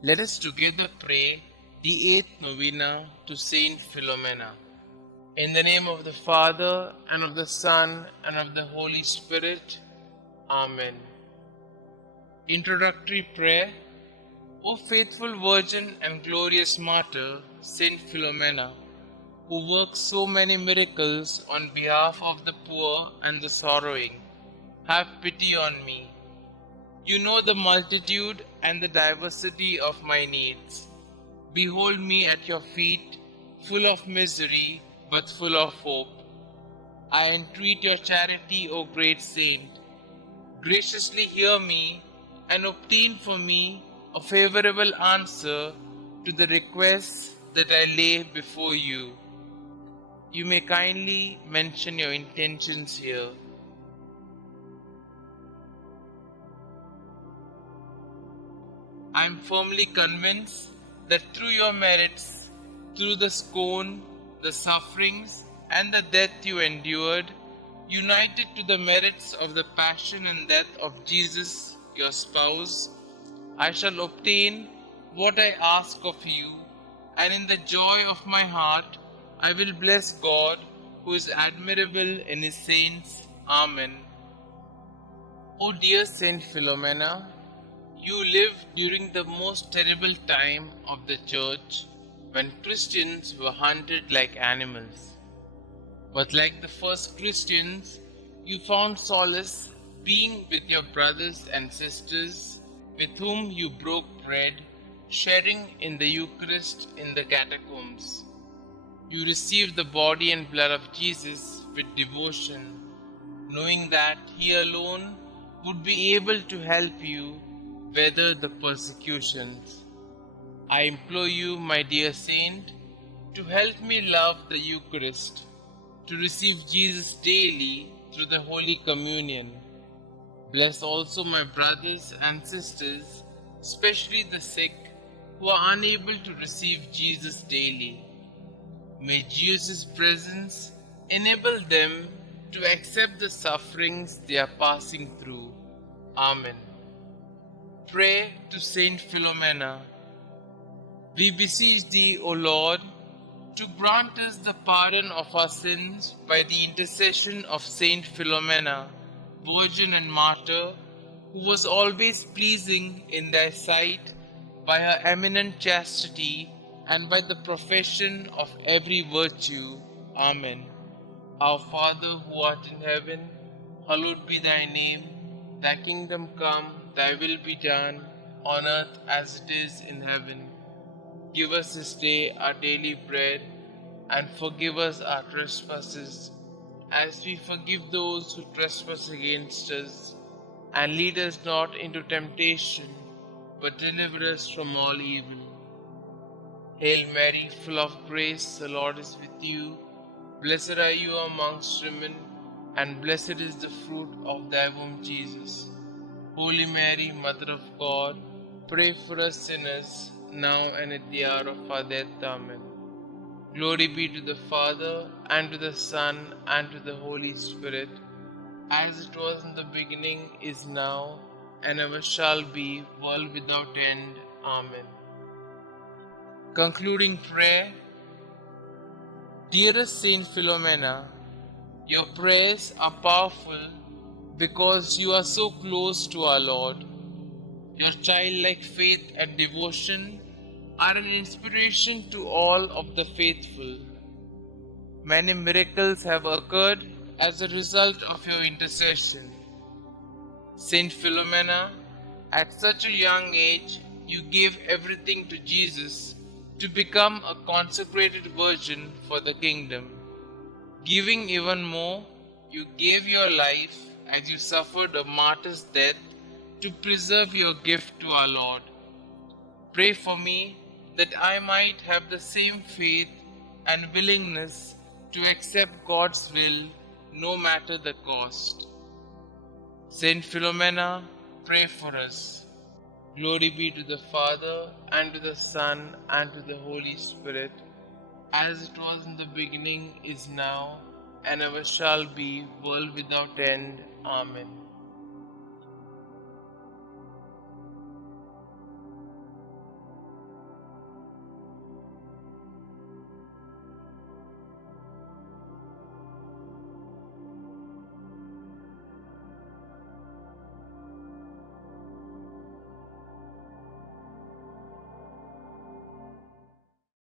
Let us together pray the 8th Novena to St Philomena. In the name of the Father, and of the Son, and of the Holy Spirit. Amen. Introductory Prayer. O faithful Virgin and glorious Martyr, St Philomena, who works so many miracles on behalf of the poor and the sorrowing, have pity on me. You know the multitude and the diversity of my needs. Behold me at your feet, full of misery, but full of hope. I entreat your charity, O great saint. Graciously hear me and obtain for me a favorable answer to the requests that I lay before you. You may kindly mention your intentions here. I am firmly convinced that through your merits, through the scorn, the sufferings, and the death you endured, united to the merits of the passion and death of Jesus, your spouse, I shall obtain what I ask of you, and in the joy of my heart, I will bless God, who is admirable in his saints. Amen. O dear Saint Philomena, you lived during the most terrible time of the Church, when Christians were hunted like animals. But like the first Christians, you found solace being with your brothers and sisters, with whom you broke bread, sharing in the Eucharist in the catacombs. You received the body and blood of Jesus with devotion, knowing that He alone would be able to help you weather the persecutions. I implore you, my dear saint, to help me love the Eucharist, to receive Jesus daily through the Holy Communion. Bless also my brothers and sisters, especially the sick, who are unable to receive Jesus daily. May Jesus' presence enable them to accept the sufferings they are passing through. Amen. Pray to Saint Philomena. We beseech thee, O Lord, to grant us the pardon of our sins by the intercession of Saint Philomena, Virgin and Martyr, who was always pleasing in thy sight by her eminent chastity and by the profession of every virtue. Amen. Our Father who art in heaven, hallowed be thy name. Thy kingdom come, thy will be done, on earth as it is in heaven. Give us this day our daily bread, and forgive us our trespasses, as we forgive those who trespass against us. And lead us not into temptation, but deliver us from all evil. Hail Mary, full of grace, the Lord is with you. Blessed are you amongst women, and blessed is the fruit of thy womb, Jesus. Holy Mary, Mother of God, pray for us sinners, now and at the hour of our death. Amen. Glory be to the Father, and to the Son, and to the Holy Spirit, as it was in the beginning, is now, and ever shall be, world without end. Amen. Concluding prayer. Dearest Saint Philomena, your prayers are powerful because you are so close to our Lord. Your childlike faith and devotion are an inspiration to all of the faithful. Many miracles have occurred as a result of your intercession. Saint Philomena, at such a young age, you gave everything to Jesus to become a consecrated virgin for the kingdom. Giving even more, you gave your life as you suffered a martyr's death to preserve your gift to our Lord. Pray for me that I might have the same faith and willingness to accept God's will no matter the cost. Saint Philomena, pray for us. Glory be to the Father, and to the Son, and to the Holy Spirit, as it was in the beginning, is now, and ever shall be, world without end. Amen.